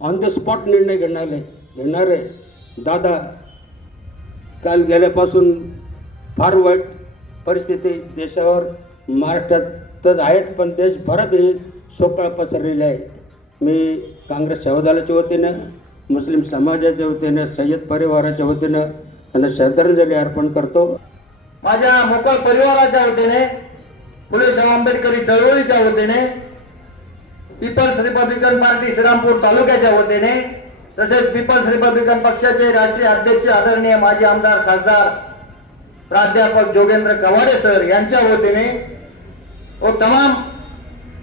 On the spot निर्णय घेणारे दादा काल गेल्यापासून फार वाईट परिस्थिती देशावर महाराष्ट्रातच आहेत, पण देशभरातही सोकळा पसरलेली आहे. मी काँग्रेस सेवादलाच्या वतीनं, मुस्लिम समाजाच्या वतीनं, सय्यद परिवाराच्या वतीनं त्यांना श्रद्धांजली अर्पण करतो. माझ्या मोकळ परिवाराच्या वतीने, फुले शाहू आंबेडकरी चळवळीच्या वतीने, पीपल्स रिपब्लिकन पार्टी श्रीरामपूर तालुक्याच्या वतीने, तसेच पीपल्स रिपब्लिकन पक्षाचे राष्ट्रीय अध्यक्ष आदरणीय माजी आमदार खासदार प्राध्यापक जोगेंद्र कवाडे सर यांच्या वतीने व तमाम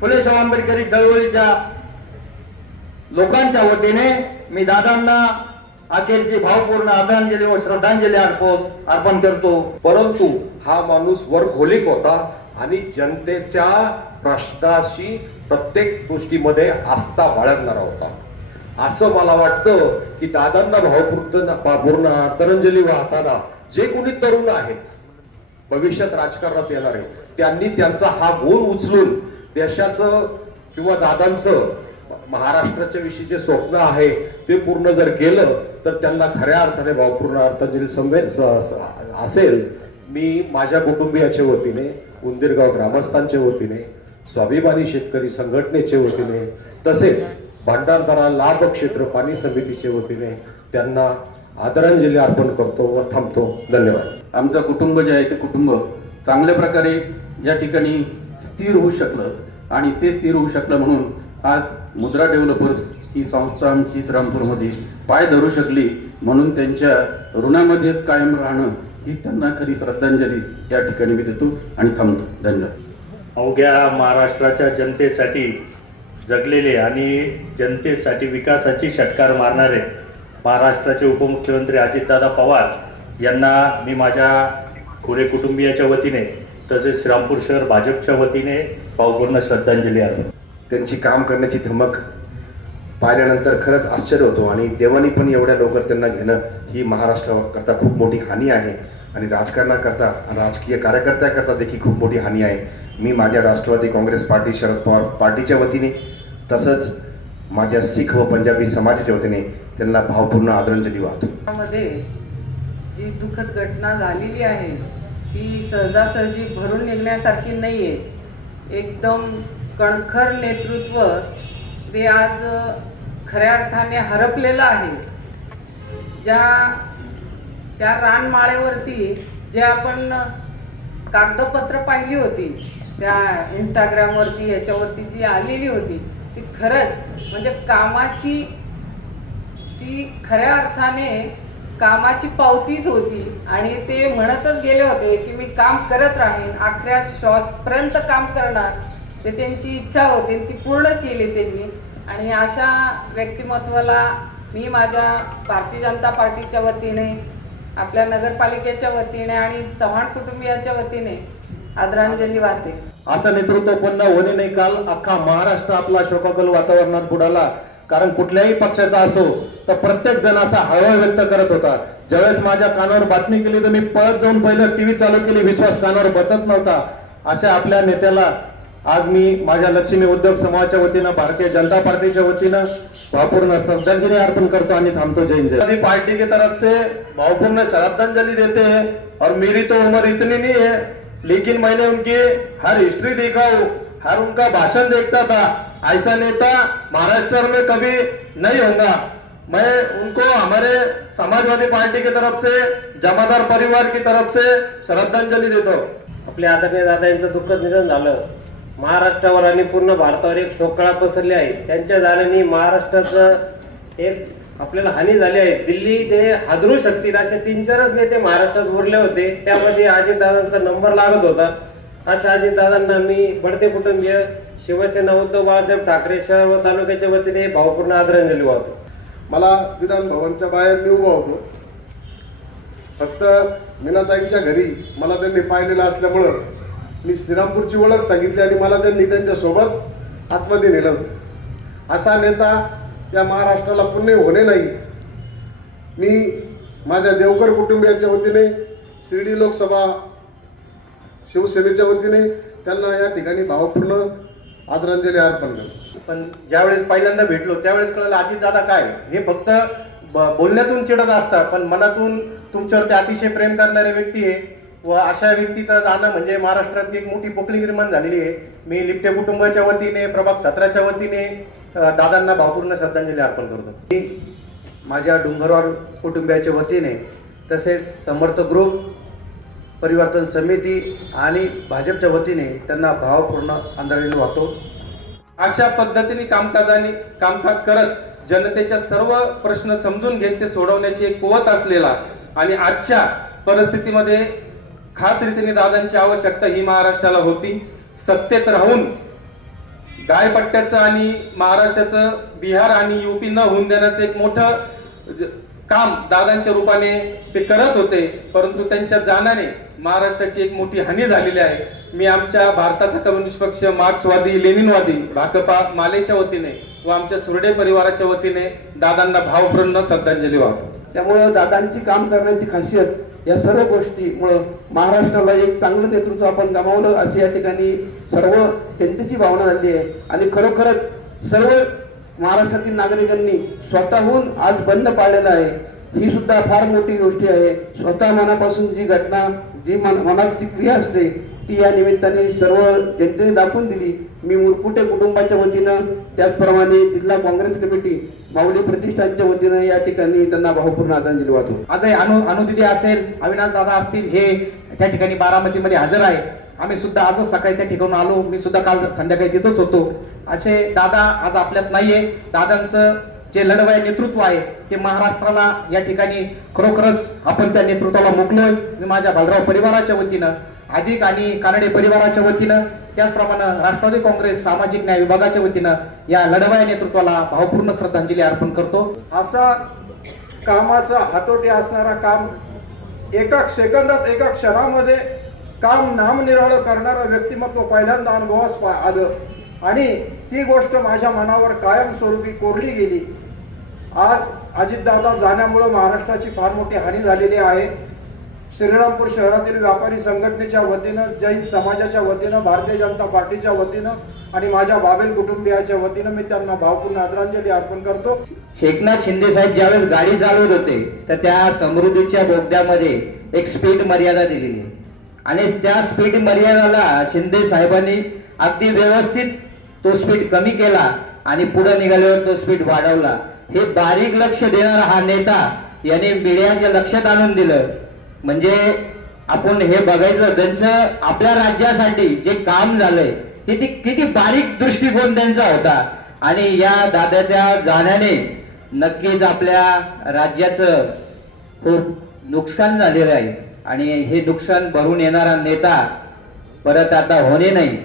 फुले शाहू आंबेडकरी चळवळीच्या लोकांच्या वतीने मी दादांना अखेरची भावपूर्ण आदरांजली व श्रद्धांजली अर्पण करतो. परंतु हा माणूस वर्कहोलिक होता आणि जनतेच्या प्रश्नाशी प्रत्येक गोष्टीमध्ये आस्था बाळगणारा होता. असं मला वाटतं की दादांना भावपूर्ण आदरांजली वाहताना जे कोणी तरुण आहेत, भविष्यात राजकारणात येणार आहे, त्यांनी त्यांचा हा गुण उचलून देशाचं किंवा दादांचं महाराष्ट्राच्या विषयी जे स्वप्न आहे ते पूर्ण जर केलं तर त्यांना खऱ्या अर्थाने भावपूर्ण आदरांजली असेल. मी माझ्या कुटुंबियाच्या वतीने, उंदीरगाव ग्रामस्थांच्या वतीने, स्वाभिमानी शेतकरी संघटनेच्या वतीने, तसेच भंडारदरा लाभ क्षेत्र पाणी समितीच्या वतीने त्यांना आदरांजली अर्पण करतो व थांबतो. धन्यवाद. आमचं कुटुंब जे आहे ते कुटुंब चांगल्या प्रकारे या ठिकाणी स्थिर होऊ शकलं आणि ते स्थिर होऊ शकलं म्हणून आज मुद्रा डेव्हलपर्स ही संस्था आमची श्रीरामपूरमध्ये पाय धरू शकली, म्हणून त्यांच्या ऋणामध्येच कायम राहणं ही त्यांना खरी श्रद्धांजली या ठिकाणी मी देतो आणि थांबतो. धन्यवाद. अवघ्या महाराष्ट्राच्या जनतेसाठी जगलेले आणि जनतेसाठी विकासाची षटकार मारणारे महाराष्ट्राचे उपमुख्यमंत्री अजितदादा पवार यांना मी माझ्या खुरे कुटुंबियाच्या वतीने तसेच श्रीरामपूर शहर भाजपच्या वतीने भावपूर्ण श्रद्धांजली अर्पण. त्यांची काम करण्याची धमक पाहिल्यानंतर खरंच आश्चर्य होतो आणि देवानी पण एवढ्या लवकर त्यांना घेणं ही महाराष्ट्राकरता खूप मोठी हानी आहे आणि राजकारणाकरता, राजकीय कार्यकर्त्याकरता देखील खूप मोठी हानी आहे. मी माझ्या राष्ट्रवादी काँग्रेस पार्टी, शरद पवार पार्टीच्या वतीने, तसंच माझ्या शीख व पंजाबी समाजाच्या वतीने त्यांना भावपूर्ण आदरांजली वाहतो. मध्ये जी दुःखद घटना झालेली आहे ती सहजासहजी भरून निघण्यासारखी नाही आहे. एकदम कणखर नेतृत्व ते आज खऱ्या अर्थाने हरपलेलं आहे. त्या रानमाळेवरती जे आपण कागदपत्र पाहिली होती, त्या इंस्टाग्रामवरती याच्यावरती जी आलेली होती ती खरंच म्हणजे कामाची, ती खऱ्या अर्थाने कामाची पावतीच होती आणि ते म्हणतच गेले होते की मी काम करत राहीन, आखऱ्या श्वासपर्यंत काम करणार. ते त्यांची इच्छा होती, ती पूर्णच केली त्यांनी. आणि अशा व्यक्तिमत्वाला मी माझ्या भारतीय जनता पार्टीच्या वतीने, आपल्या नगरपालिकेच्या वतीने आणि चव्हाण कुटुंबियांच्या वतीने आदरांजली वाहते. असं नेतृत्व पुन्हा होणे नाही. काल अख्खा महाराष्ट्र आपला शोकाकुल वातावरणात बुडाला, कारण कुठल्याही पक्षाचा असो तर प्रत्येक जण असा हळहळ व्यक्त करत होता. ज्यावेळेस माझ्या कानावर बातमी केली तर मी पळत जाऊन पहिलं टीव्ही चालू केली, विश्वास कानावर बसत नव्हता. अशा आपल्या नेत्याला आज मी माझ्या लक्ष्मी उद्योग समाजाच्या वतीनं, भारतीय जनता पार्टीच्या वतीनं भावपूर्ण श्रद्धांजलि अर्पण करतो आणि थांबतो. जय हिंद. पार्टी की तरफ से भावपूर्ण श्रद्धांजलि देते हैं और मेरी तो उम्र इतनी नहीं है, लेकिन मैंने उनकी हर हिस्ट्री देखा हूँ, हर उनका भाषण देखता था. ऐसा नेता महाराष्ट्र में कभी नहीं होगा. मैं उनको हमारे समाजवादी पार्टी की तरफ से, जमादार परिवार की तरफ से श्रद्धांजलि देतो. आपल्या आदरणीय दादा यांचं दुःखद निधन झालं. महाराष्ट्रावर आणि पूर्ण भारतावर एक शोककळा पसरली आहे. त्यांच्या झाल्याने महाराष्ट्राचं एक आपल्याला हानी झाली आहे. दिल्ली ते हादरू शकतील असे 3-4 नेते महाराष्ट्रात उरले होते, त्यामध्ये अजितदादांचा नंबर लागत होता. अशा अजितदादांना मी बडते कुटुंबीय, शिवसेना उद्धव बाळासाहेब ठाकरे शहर व तालुक्याच्या वतीने भावपूर्ण आदरांजली वाहतो. मला विधान भवनच्या बाहेर मी उभा होतो. फक्त मीनाताईंच्या घरी मला त्यांनी पाहिलेलं असल्यामुळं मी श्रीरामपूरची ओळख सांगितली आणि मला त्यांनी त्यांच्या सोबत आतमध्ये नेलं होतं. असा नेता या महाराष्ट्राला पुण्य होणे नाही. मी माझ्या देवकर कुटुंबियांच्या वतीने, शिर्डी लोकसभा शिवसेनेच्या वतीने त्यांना या ठिकाणी भावपूर्ण आदरांजली अर्पण करतो. पण ज्यावेळेस पहिल्यांदा भेटलो त्यावेळेस कळलं अजितदादा काय हे फक्त बोलण्यातून चिडत असतात, पण मनातून तुमच्यावरती अतिशय प्रेम करणारे व्यक्ती आहे. व अशा व्यक्तीचं जाणं म्हणजे महाराष्ट्रात एक मोठी पोकळी निर्माण झालेली आहे. मी लिप्टे कुटुंबाच्या वतीने, प्रभाग 17च्या वतीने दादांना भावपूर्ण श्रद्धांजली अर्पण करतो. माझ्या डोंगरवार कुटुंबियाच्या वतीने तसेच समर्थ ग्रुप, परिवर्तन समिती आणि भाजपच्या वतीने त्यांना भावपूर्ण आदरांजली वाहतो. अशा पद्धतीने कामकाज करत जनतेच्या सर्व प्रश्न समजून घेत ते सोडवण्याची एक कुवत असलेला आणि आजच्या परिस्थितीमध्ये खास रीतीने दादांची आवश्यकता ही महाराष्ट्राला होती. सत्तेत राहून गायपट्ट्याचं आणि महाराष्ट्राचं बिहार आणि युपी न होऊन देण्याचं एक मोठं काम दादांच्या रूपाने ते करत होते, परंतु त्यांच्या जाण्याने महाराष्ट्राची एक मोठी हानी झालेली आहे. मी आमच्या भारताचा कम्युनिस्ट पक्ष, मार्क्सवादी, लेनिनवादी, भाकपा, मालेच्या वतीने व आमच्या सुरडे परिवाराच्या वतीने दादांना भावपूर्ण श्रद्धांजली वाहतो. त्यामुळं दादांची काम करण्याची खासियत या सर्व गोष्टीमुळं महाराष्ट्राला एक चांगलं नेतृत्व आपण गमावलं अशी या ठिकाणी सर्व जनतेची भावना झाली आहे. आणि खरोखरच सर्व महाराष्ट्रातील नागरिकांनी स्वतःहून आज बंद पाळलेलं आहे. ही सुद्धा फार मोठी गोष्ट आहे. स्वतः मनापासून जी घटना, जी मनात जी क्रिया असते ती या निमित्ताने सर्व जनतेने दाखवून दिली. मी मुरकुटे कुटुंबाच्या वतीनं, त्याचप्रमाणे जिल्हा काँग्रेस कमिटी, माऊली प्रतिष्ठानच्या वतीनं या ठिकाणी त्यांना भावपूर्ण आदरांजली वाहतो. आजही अनुदिदी असेल, अविनाश दादा असतील, हे त्या ठिकाणी बारामतीमध्ये हजर आहे. आम्ही सुद्धा आजच सकाळी त्या ठिकाणी आलो. मी सुद्धा काल संध्याकाळी तिथंच होतो. असे दादा आज आपल्यात नाहीये. दादांचं जे लढवय नेतृत्व आहे ते महाराष्ट्राला या ठिकाणी खरोखरच आपण त्या नेतृत्वाला मोकलोय. मी माझ्या बालराव परिवाराच्या वतीनं, अधिक आणि कानडे परिवाराच्या वतीनं, त्याचप्रमाणे राष्ट्रवादी काँग्रेस सामाजिक न्याय विभागाच्या वतीनं या लढवय नेतृत्वाला भावपूर्ण श्रद्धांजली अर्पण करतो. असा कामाचा हातोटी असणारा काम, एका सेकंदात, एका क्षणामध्ये काम नामनिराळं करणारं व्यक्तिमत्व पहिल्यांदा अनुभवास आलं आणि ती गोष्ट माझ्या मनावर कायमस्वरूपी कोरली गेली. आज अजितदादा जाण्यामुळे महाराष्ट्राची फार मोठी हानी झालेली आहे. श्रीरामपूर शहरातील व्यापारी संघटनेच्या वतीनं, जैन समाजाच्या वतीनं, भारतीय जनता पार्टीच्या वतीनं आणि माझ्या बाबेल कुटुंबियाच्या वतीनं मी त्यांना भावपूर्ण आदरांजली अर्पण करतो. एकनाथ शिंदे साहेब ज्यावेळेस गाडी चालवत होते तर त्या समृद्धीच्या बोगद्यामध्ये एक स्पीड मर्यादा दिलेली आहे आणि त्या स्पीड मर्यादाला शिंदे साहेबांनी अगदी व्यवस्थित तो स्पीड कमी केला आणि पुढे निघाल्यावर तो स्पीड वाढवला. हे बारीक लक्ष देणारा हा नेता याने मीडियाच्या लक्षात आणून दिलं. म्हणजे आपण हे बघायचं त्यांचं आपल्या राज्यासाठी जे काम झालंय हे किती बारीक दृष्टिकोन त्यांचा होता. आणि या दादाच्या जाण्याने नक्कीच आपल्या राज्याचं खूप नुकसान झालेलं आहे आणि हे नुकसान भरून येणारा नेता परत आता होणे नाही.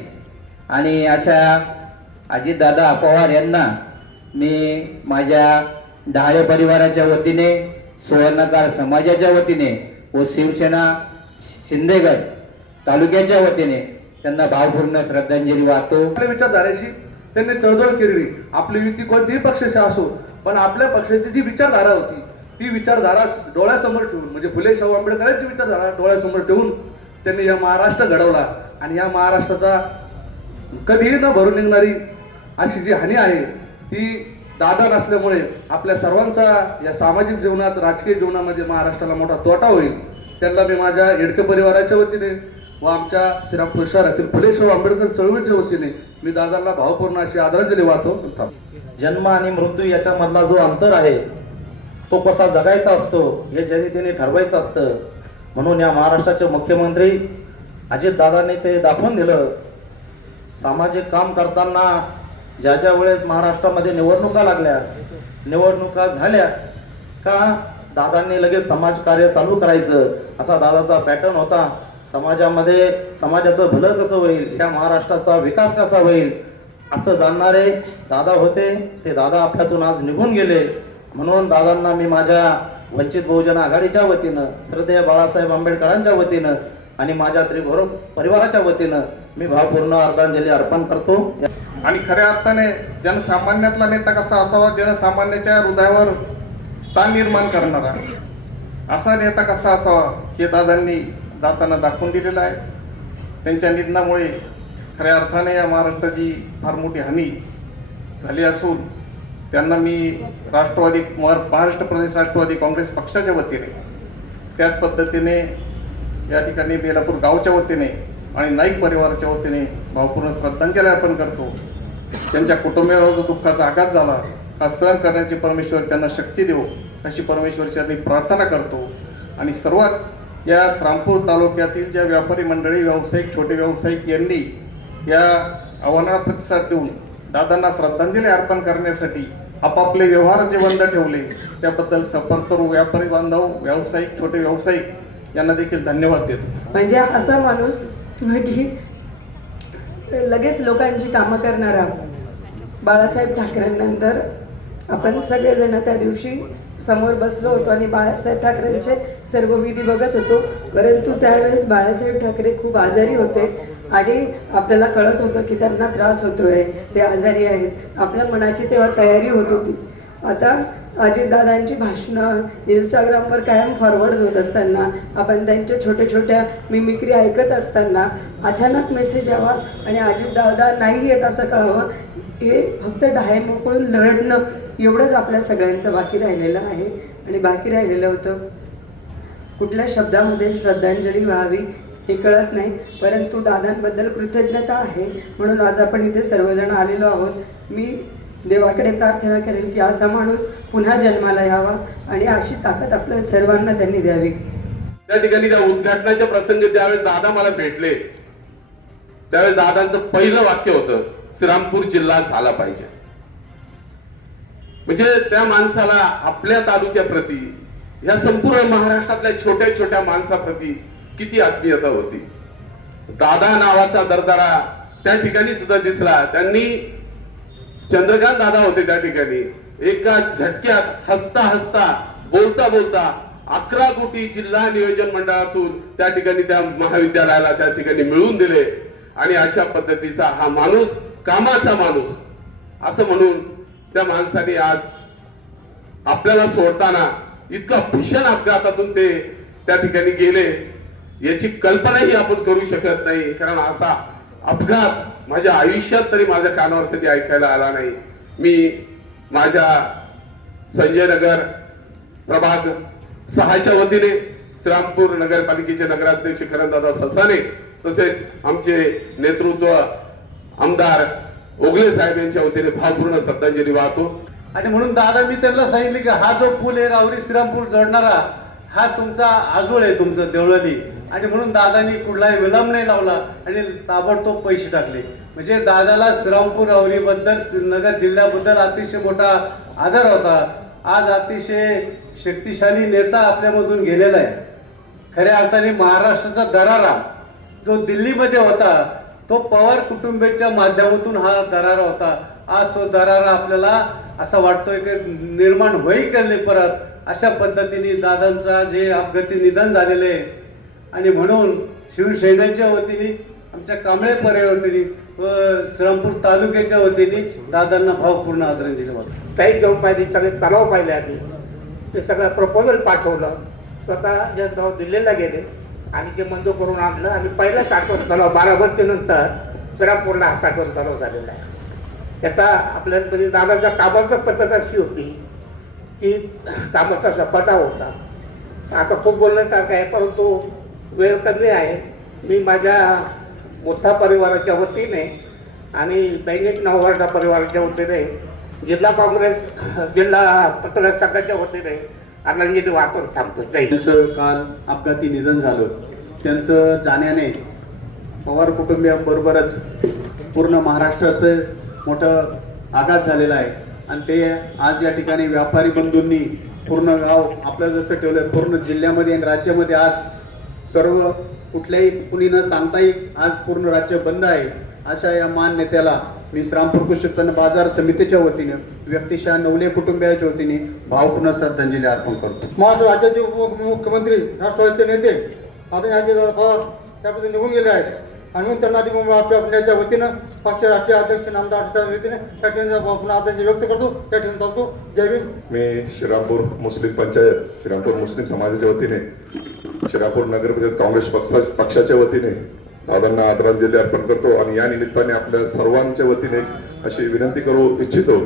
आणि अशा अजितदादा पवार यांना मी माझ्या डहाळे परिवाराच्या वतीने, सुवर्णकार समाजाच्या वतीने व शिवसेना शिंदेगड तालुक्याच्या वतीने त्यांना भावपूर्ण श्रद्धांजली वाहतो. आपल्या विचारधारेची त्यांनी चळवळ केली. आपली युती कोणत्याही पक्षाची असो, पण आपल्या पक्षाची जी विचारधारा होती ती विचारधारा डोळ्यासमोर ठेवून, म्हणजे फुले शाहू आंबेडकरांची विचारधारा डोळ्यासमोर ठेवून त्यांनी या महाराष्ट्र घडवला. आणि या महाराष्ट्राचा कधीही न भरून निघणारी अशी जी हानी आहे ती दादा नसल्यामुळे आपल्या सर्वांचा या सामाजिक जीवनात, राजकीय जीवनामध्ये महाराष्ट्राला मोठा तोटा होईल. त्यांना मी माझ्या येडके परिवाराच्या वतीने व आमच्या श्रीरामपूर शहरातील फुले शाहू आंबेडकर चळवळीच्या वतीने मी दादांना भावपूर्ण अशी आदरांजली वाहतो. जन्म आणि मृत्यू याच्यामधला जो अंतर आहे तो कसा जगायचा असतो हे जनतेने ठरवायचं असतं. म्हणून या महाराष्ट्राचे मुख्यमंत्री अजितदादांनी ते दाखवून दिलं. सामाजिक काम करताना ज्या वेळेस महाराष्ट्रामध्ये निवडणुका लागल्या, निवडणुका झाल्या का दादांनी लगेच समाजकार्य चालू करायचं असा दादाचा पॅटर्न होता. समाजामध्ये समाजाचं भलं कसं होईल, या महाराष्ट्राचा विकास कसा होईल असं जाणणारे दादा होते. ते दादा आपल्यातून आज निघून गेले. म्हणून दादांना मी माझ्या वंचित बहुजन आघाडीच्या वतीनं, श्रद्धेय बाळासाहेब आंबेडकरांच्या वतीनं आणि माझ्या त्रिभुवन परिवाराच्या वतीनं मी भावपूर्ण आदरांजली अर्पण करतो. आणि खऱ्या अर्थाने जनसामान्यातला नेता कसा असावा, जनसामान्याच्या हृदयावर स्थान निर्माण करणारा असा नेता कसा असावा हे दादांनी जाताना दाखवून दिलेलं आहे. त्यांच्या निधनामुळे खऱ्या अर्थाने या महाराष्ट्राची फार मोठी हानी झाली असून त्यांना मी महाराष्ट्र प्रदेश राष्ट्रवादी काँग्रेस पक्षाच्या वतीने, त्याच पद्धतीने या ठिकाणी बेलापूर गावच्या वतीने आणि नाईक परिवाराच्या वतीने भावपूर्ण श्रद्धांजली अर्पण करतो. त्यांच्या कुटुंबियावर जो दुःखाचा आघात झाला हा सहन करण्याची परमेश्वर त्यांना शक्ती देव अशी परमेश्वरची मी प्रार्थना करतो. आणि सर्वात या श्रामपूर तालुक्यातील ज्या व्यापारी मंडळी, व्यावसायिक, छोटे व्यावसायिक यांनी या आव्हानाला प्रतिसाद देऊन दादांना श्रद्धांजली अर्पण करण्यासाठी आपापले व्यवहार जे बंद ठेवले त्याबद्दल सर्व व्यापारी बांधव, व्यावसायिक, छोटे व्यावसायिक यांना देखील धन्यवाद देतो. म्हणजे असा माणूस की लगेच लोकांची कामं करणारा बाळासाहेब ठाकरेंनंतर आपण सगळेजण त्या दिवशी समोर बसलो होतो आणि बाळासाहेब ठाकरेंचे सर्व विधी बघत होतो. परंतु त्यावेळेस बाळासाहेब ठाकरे खूप आजारी होते आणि आपल्याला कळत होतं की त्यांना त्रास होतोय, ते आजारी आहेत. आपल्या मनाची तेव्हा तयारी होत होती. आता अजितदादांची भाषणं इंस्टाग्रामवर कायम फॉरवर्ड होत असताना, आपण त्यांच्या छोट्या छोट्या मिमिक्री ऐकत असताना अचानक मेसेज यावा आणि अजितदादा नाही येत असं कळावं, हे फक्त डहाळे मोकळून लढणं एवढंच आपल्या सगळ्यांचं बाकी राहिलेलं आहे. आणि बाकी राहिलेलं होतं कुठल्या शब्दामध्ये श्रद्धांजली व्हावी हे कळत नाही. परंतु दादांबद्दल कृतज्ञता आहे म्हणून आज आपण इथे सर्वजण आलेलो आहोत. मी देवाकडे प्रार्थना करेन की असा माणूस पुन्हा जन्माला यावा आणि अशी ताकद आपल्या सर्वांना त्यांनी द्यावी. त्या ठिकाणी त्या उद्घाटनाच्या प्रसंगी ज्यावेळेस दादा मला भेटले त्यावेळेस दादांचं पहिलं वाक्य होतं, श्रीरामपूर जिल्हा झाला पाहिजे. म्हणजे त्या माणसाला आपल्या तालुक्याप्रती, या संपूर्ण महाराष्ट्रातल्या छोट्या छोट्या माणसाप्रती किती आत्मीयता होती. दादा नावाचा दरदरा त्या ठिकाणी सुद्धा दिसला. त्यांनी, चंद्रकांत दादा होते त्या ठिकाणी, एका झटक्यात हसता हसता, बोलता बोलता 11 कोटी जिल्हा नियोजन मंडळातून त्या ठिकाणी त्या महाविद्यालयाला त्या ठिकाणी मिळवून दिले. आणि अशा पद्धतीचा हा माणूस, कामाचा माणूस असं म्हणून त्या माणसाने आज आपल्याला सोडताना इतका भीषण अपघातातून ते त्या ठिकाणी गेले याची कल्पनाही आपण करू शकत नाही. कारण असा अपघात माझ्या आयुष्यात तरी माझ्या कानावर कधी ऐकायला आला नाही. मी माझ्या संजय नगर प्रभाग 6च्या वतीने, श्रीरामपूर नगरपालिकेचे नगराध्यक्ष करणदादा ससाने, तसेच आमचे नेतृत्व आमदार ओगले साहेब यांच्या वतीने भावपूर्ण श्रद्धांजली वाहतो. आणि म्हणून दादा मी त्यांना सांगितले की हा जो पूल आहे रावरी श्रीरामपूर जोडणारा, हा तुमचा आजोळ आहे, तुमचं देवळाली. आणि म्हणून दादानी कुठलाही विलंब नाही लावला आणि ताबडतोब पैसे टाकले. म्हणजे दादाला श्रीरामपूर रावरी बद्दल, नगर जिल्ह्याबद्दल अतिशय मोठा आदर होता. आज अतिशय शक्तिशाली नेता आपल्यामधून गेलेला आहे. खऱ्या अर्थाने महाराष्ट्राचा दरारा जो दिल्लीमध्ये होता तो पवार कुटुंबाच्या माध्यमातून हा दरारा होता. आज तो दरारा आपल्याला असं वाटतोय की निर्माण होई करले परत. अशा पद्धतीने दादांचा जे अपघाती निधन झालेले आहे. आणि म्हणून शिवसेनेच्या वतीने, आमच्या कांबळे परिवारावतीने व श्रीरामपूर तालुक्याच्या वतीने दादांना भावपूर्ण आदरांजली वाटतो. काही जाऊन पाहिजे, सगळे तलाव पाहिले आधी, ते सगळं प्रपोजल पाठवलं, स्वतः जयंतराव दिल्लीला गेले आणि ते मंजूर करून आणलं. आणि पहिला काठवर तलाव बारामतीनंतर श्रीरामपूरला हा काठवर तलाव झालेला आहे. त्याचा आपल्याला म्हणजे दादाच्या कामाचा पद्धत अशी होती की कामाचा झपाटा होता. आता खूप बोलण्यासारखं आहे परंतु वेळ कमी आहे. मी माझ्या मोठा परिवाराच्या वतीने आणि दैनिक नववार्ता परिवाराच्या वतीने, जिल्हा काँग्रेस, जिल्हा पत्रकार संघाच्या वतीने आनंदीने वाहतून थांबतो. त्यांचं काल अपघाती निधन झालं. त्यांचं जाण्याने पवार कुटुंबियांबरोबरच पूर्ण महाराष्ट्राचं मोठं आघात झालेला आहे. आणि ते आज या ठिकाणी व्यापारी बंधूंनी पूर्ण गाव आपलं जसं ठेवलं, पूर्ण जिल्ह्यामध्ये आणि राज्यामध्ये आज सर्व कुठल्याही कुणी न सांगताही आज पूर्ण राज्य बंद आहे. अशा या मान नेत्याला मी श्रीरामपूर कृषी उत्पन्न बाजार समितीच्या वतीने, व्यक्तिशः नवले कुटुंबियाच्या वतीने भावपूर्ण श्रद्धांजली अर्पण करतो. महाराष्ट्र राज्याचे उपमुख्यमंत्री, राष्ट्रवादीचे नेते आदरणीय अजितदादा पवार त्यापासून निघून गेले आहेत. आणि म्हणून त्यांना आधी आपल्या वतीनं पक्षाचे राष्ट्रीय अध्यक्ष नामदार वतीने त्या ठिकाणी पुन्हा आदरांजली व्यक्त करतो. त्या ठिकाणी थांबतो. जय भीम. मी श्रीरामपूर मुस्लिम पंचायत, श्रीरामपूर मुस्लिम समाजाच्या वतीने, श्रीरामपूर नगर परिषद काँग्रेस पक्षाच्या वतीने दादांना आदरांजली अर्पण करतो आणि या निमित्ताने आपल्या सर्वांच्या वतीने अशी विनंती करू इच्छितो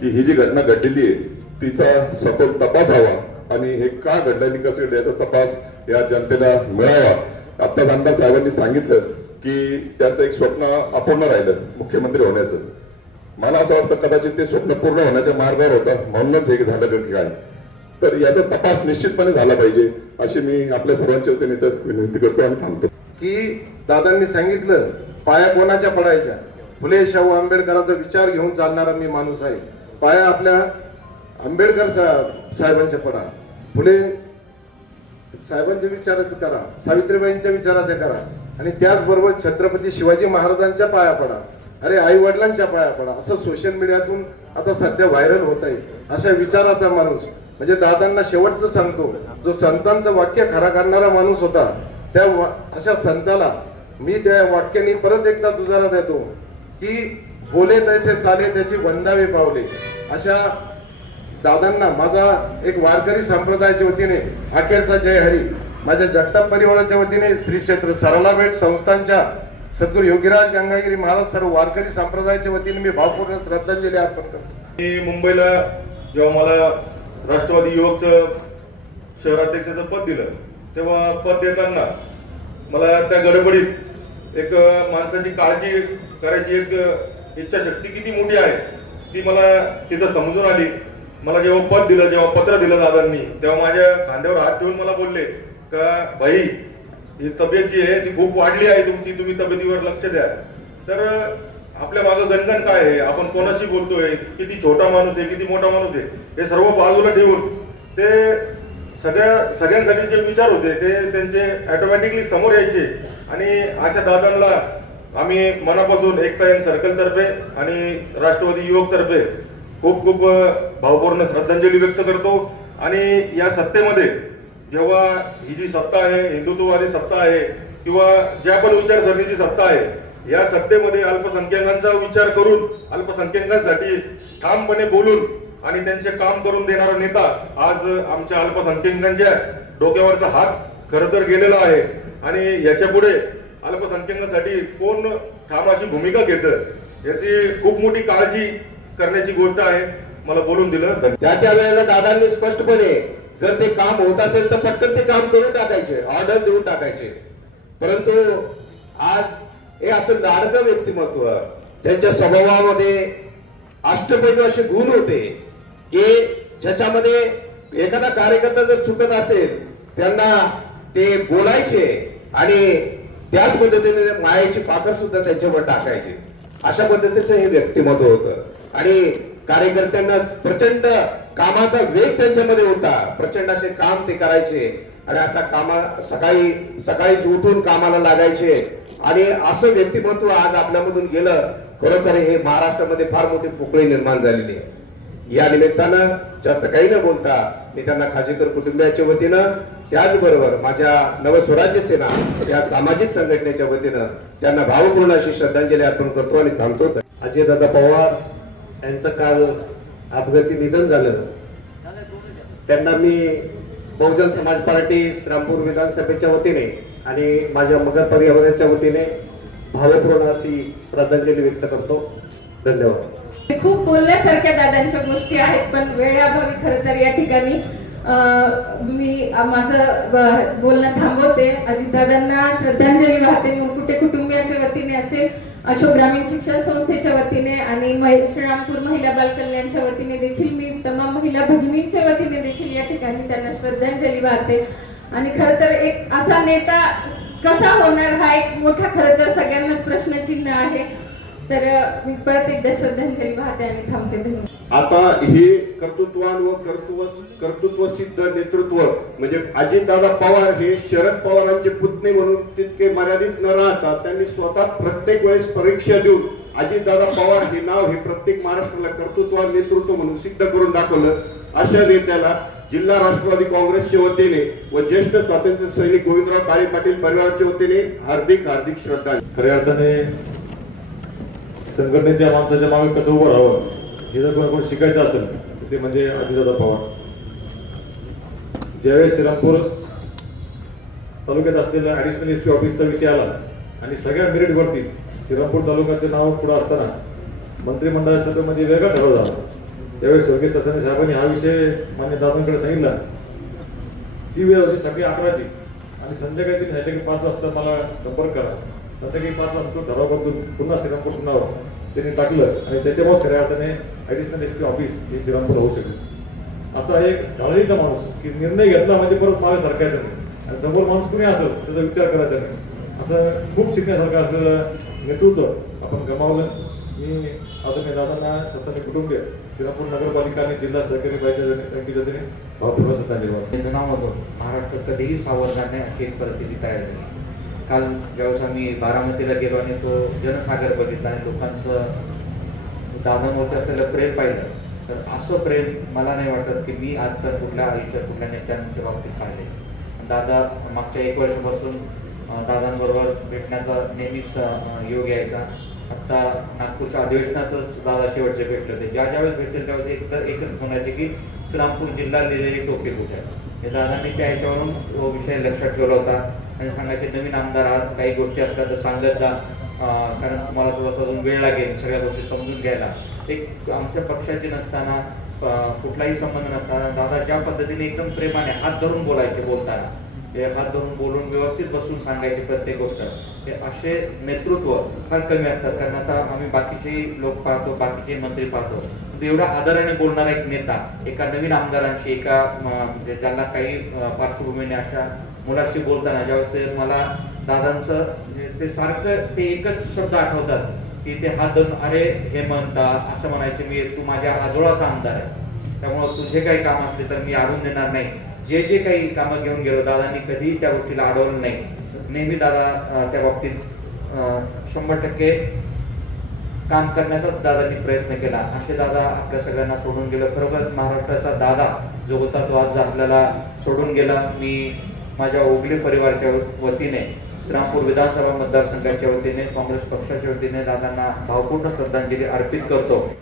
की ही जी घटना घडलेली आहे तिचा सखोल तपास व्हावा आणि हे का घडल्याने कसं घडलं याचा तपास या जनतेला मिळावा. आता आमदार साहेबांनी सांगितलं की त्यांचं एक स्वप्न अपूर्ण राहिलं मुख्यमंत्री होण्याचं. मला असं वाटतं कदाचित ते स्वप्न पूर्ण होण्याच्या मार्गावर होतं म्हणूनच हे झालं की काय. तर याचा तपास निश्चितपणे झाला पाहिजे अशी मी आपल्या सर्वांच्या वतीने तर विनंती करतो आणि थांबतो. की दादांनी सांगितलं पाया कोणाच्या पडायच्या. फुले शाहू आंबेडकरांचा विचार घेऊन चालणारा मी माणूस आहे. पाया आपल्या आंबेडकर साहेबांच्या पडा. फुले साहेबांच्या विचाराचं करा, सावित्रीबाईंच्या विचाराचं करा आणि त्याचबरोबर छत्रपती शिवाजी महाराजांच्या पाया पडा. अरे आई वडिलांच्या पाया पडा. असं सोशल मीडियातून आता सध्या व्हायरल होत आहे. अशा विचाराचा माणूस म्हणजे दादांना शेवटचं सांगतो, जो संतांचं वाक्य खरा करणारा माणूस होता त्या अशा संताला मी त्या वाक्याने परत एकदा दुजारा देतो की बोले तैसे चाले त्याची वंदावे पावले. अशा दादांना माझा एक वारकरी संप्रदायाच्या वतीने अखेरचा जय हरी. माझ्या जगताप परिवाराच्या वतीने श्री क्षेत्र सरलाभेट संस्थांच्या सद्गुरू योगीराज गंगागिरी महाराज सर्व वारकरी संप्रदायाच्या वतीने मी भावपूर्ण श्रद्धांजली अर्पण करतो. मी मुंबईला जेव्हा मला राष्ट्रवादी युवकचं शहराध्यक्षाचं पद दिलं तेव्हा पद देताना मला त्या गडबडीत एक माणसाची काळजी करायची एक इच्छाशक्ती किती मोठी आहे ती मला तिथं समजून आली. मला जेव्हा पद दिलं, जेव्हा पत्र दिलं दादांनी, तेव्हा माझ्या खांद्यावर हात ठेवून मला बोलले का भाई ही तब्येत जी आहे ती खूप वाढली आहे तुमची, तुम्ही तब्येतीवर लक्ष द्या. तर आपल्या मागं गणगण काय आहे, आपण कोणाशी बोलतोय, किती छोटा माणूस आहे, किती मोठा माणूस आहे, हे सर्व बाजूला ठेवून ते सगळ्यांसाठी जे विचार होते ते त्यांचे ऑटोमॅटिकली समोर यायचे. आणि अशा दादांना आम्ही मनापासून एकता यंग सर्कल तर्फे आणि राष्ट्रवादी युवक तर्फे खूप खूप भावपूर्ण श्रद्धांजली व्यक्त करतो. आणि या सत्तेमध्ये जेव्हा ही जी सत्ता आहे, हिंदुत्ववादी सत्ता आहे किंवा ज्या पण विचारसरणीची सत्ता आहे, या सत्तेमध्ये अल्पसंख्याकांचा विचार करून अल्पसंख्याकांसाठी ठामपणे बोलून आणि त्यांचे काम करून देणारा नेता आज आमच्या अल्पसंख्याकांच्या डोक्यावरचा हात खरं तर गेलेला आहे. आणि याच्या पुढे अल्पसंख्याकांसाठी कोण ठाम अशी भूमिका घेतं याची खूप मोठी काळजी करण्याची गोष्ट आहे. मला बोलून दिलं. त्या वेळेला दादांनी स्पष्टपणे जर ते काम होत असेल तर पटकन ते काम करून टाकायचे, ऑर्डर देऊन टाकायचे. परंतु आज हे असं लाडकं व्यक्तिमत्व त्यांच्या स्वभावामध्ये अष्टपैलू असे गुण होते की ज्याच्यामध्ये एखादा कार्यकर्ता जर चुकत असेल त्यांना ते बोलायचे आणि त्याच पद्धतीने मायेची पाकर सुद्धा त्यांच्यावर टाकायचे. अशा पद्धतीचं हे व्यक्तिमत्व होतं. आणि कार्यकर्त्यांना प्रचंड कामाचा वेग त्यांच्यामध्ये होता. प्रचंड असे काम ते करायचे आणि असा सकाळी उठून कामाला लागायचे. आणि असं व्यक्तिमत्व आज आपल्यामधून गेलं. खरोखर हे महाराष्ट्रामध्ये फार मोठी पोकळी निर्माण झालेली आहे. या निमित्तानं जास्त काही न बोलता मी त्यांना खाजेकर कुटुंबियाच्या वतीनं त्याचबरोबर माझ्या नवस्वराज्य सेना या सामाजिक संघटनेच्या वतीनं त्यांना भावपूर्ण अशी श्रद्धांजली अर्पण करतो आणि थांबतो. अजितदादा पवार यांचं काल अपघाती निधन झालं. त्यांना मी बहुजन समाज पार्टी श्रीरामपूर विधानसभेच्या वतीने आणि माझ्या मगर पर्यावरणाच्या वतीने भावपूर्ण अशी श्रद्धांजली व्यक्त करतो. धन्यवाद. खूप बोलण्यासारख्या दादांच्या गोष्टी आहेत पण वेळाभावी खरं तर या ठिकाणी मी माझं बोलणं थांबवते. अजितदादांना श्रद्धांजली वाहते. मुरकुटे कुटुंबियांच्या वतीने असेल, अशोक ग्रामीण शिक्षण संस्थेच्या वतीने आणि श्रीरामपूर महिला बाल कल्याणच्या वतीने देखील मी तमाम महिला भगिनींच्या वतीने देखील या ठिकाणी त्यांना श्रद्धांजली वाहते. आणि खरं तर एक असा नेता कसा होणार हा एक मोठा खरं तर सगळ्यांनाच प्रश्नचिन्ह आहे. तर मी परत एकदा श्रद्धांजली वाहते आणि थांबते. धन्यवाद. आता हे कर्तृत्वान व कर्तृत्व सिद्ध नेतृत्व म्हणजे अजितदादा पवार हे शरद पवारांचे पुतणे म्हणून तितके मर्यादित न राहता त्यांनी स्वतः प्रत्येक वेळेस परीक्षा देऊन अजितदादा पवार हे नाव हे प्रत्येक महाराष्ट्राला कर्तृत्व नेतृत्व म्हणून सिद्ध करून दाखवलं. अशा नेत्याला जिल्हा राष्ट्रवादी काँग्रेसच्या वतीने व ज्येष्ठ स्वातंत्र्य सैनिक गोविंदराव काळे पाटील परिवाराच्या वतीने हार्दिक श्रद्धांजली. खऱ्या अर्थाने संघटनेच्या माणसाच्या मागे कसं उभं राहावं हे जर कोण शिकायचं असेल ते म्हणजे अजितदादा पवार. ज्यावेळेस श्रीरामपूर तालुक्यात असलेल्या ऍडिशनल एसपी ऑफिसचा विषय आला आणि सगळ्या मेरिटवरती श्रीरामपूर तालुक्याचं नाव पुढे असताना मंत्रिमंडळाचं म्हणजे वेगळा ठरवला होता. त्यावेळी स्वर्गीय ससाने साहेबांनी हा विषय मान्य दादांकडे सांगितला. ती वेळ होती सकाळी 11ची आणि संध्याकाळी ते सांगितलं की 5 वाजता मला संपर्क करा. संध्याकाळी 5 वाजता तो ठराव करतो पुन्हा श्रीरामपूरचं नाव त्यांनी टाकलं आणि त्याच्यामुळे खऱ्या अर्थाने ॲडिशनल SP ऑफिस हे श्रीरामपूर होऊ शकलं. असा एक ढाळीचा माणूस की निर्णय घेतला म्हणजे परत मागे सरकायचा नाही आणि समोर माणूस कुणी असेल त्याचा विचार करायचा नाही. असं खूप शिकण्यासारखं असलेलं नेतृत्व आपण गमावलं. मी आदरणीय दादांना ससाने कुटुंबीय श्रीरामपूर नगरपालिका आणि जिल्हा सहकारी बँकेच्या वतीने भावपूर्ण श्रद्धांजली वाहतो. नाव होतं महाराष्ट्र कधीही सावरणार नाही अशी एक परिस्थिती तयार झाली. काल ज्यावेळेस आम्ही बारामतीला गेलो आणि तो जनसागर बघितला आणि लोकांचं दादांवरती असलेलं प्रेम पाहिलं, तर असं प्रेम मला नाही वाटत की मी आजकाल कुठल्या आयुष्यात कुठल्या नेत्यांच्या बाबतीत पाहिले. दादा मागच्या 1 वर्षापासून दादांबरोबर भेटण्याचा नेहमीच योग यायचा. आत्ता नागपूरच्या अधिवेशनातच दादा शेवटचे भेटले होते. ज्यावेळेस भेटले त्यावेळेस एकच म्हणायचे की श्रीरामपूर जिल्हा लिहिलेली टोपी कुठे आहे. हे दादांनी त्या ह्याच्यावरून तो विषय लक्षात ठेवला होता आणि सांगायचे नवीन आमदार आहात, काही गोष्टी असतात तर सांगत जा, कारण तुम्हाला थोडासा अजून वेळ लागेल सगळ्या गोष्टी समजून घ्यायला. एक आमच्या पक्षाचे नसताना कुठलाही संबंध नसताना दादा ज्या पद्धतीने एकदम प्रेमाने हात धरून बोलायचे, बोलताना ते हात धरून बोलून व्यवस्थित बसून सांगायचे प्रत्येक गोष्ट. हे असे नेतृत्व फार कमी असतात. कारण आता आम्ही बाकीचे लोक पाहतो, बाकीचे मंत्री पाहतो, एवढा आदराने बोलणारा एक नेता एका नवीन आमदारांशी, एका ज्यांना काही पार्श्वभूमीने अशा मुलाशी बोलताना ज्यावेळेस ते मला दादांचं ते सारखं ते एकच शब्द आठवतात की ते हात धरून अरे हे म्हणता असं म्हणायचे, मी तू माझ्या आजोळाचा आमदार आहे, त्यामुळे तुझे काही काम असले तर मी आणून देणार नाही. जे जे काही कामं घेऊन गेलो दादांनी कधीही त्या गोष्टीला अडवलं नाही. नेहमी दादा त्या बाबतीत 100% काम करण्याचा दादांनी प्रयत्न केला. असे दादा आपल्या सगळ्यांना सोडून गेलं. खरोखर महाराष्ट्राचा दादा जो होता तो आज आपल्याला सोडून गेला. मी माझ्या ओगले परिवाराच्या वतीने, श्रीरामपूर विधानसभा मतदारसंघाच्या वतीने, काँग्रेस पक्षाच्या वतीने दादांना भावपूर्ण श्रद्धांजली अर्पित करतो.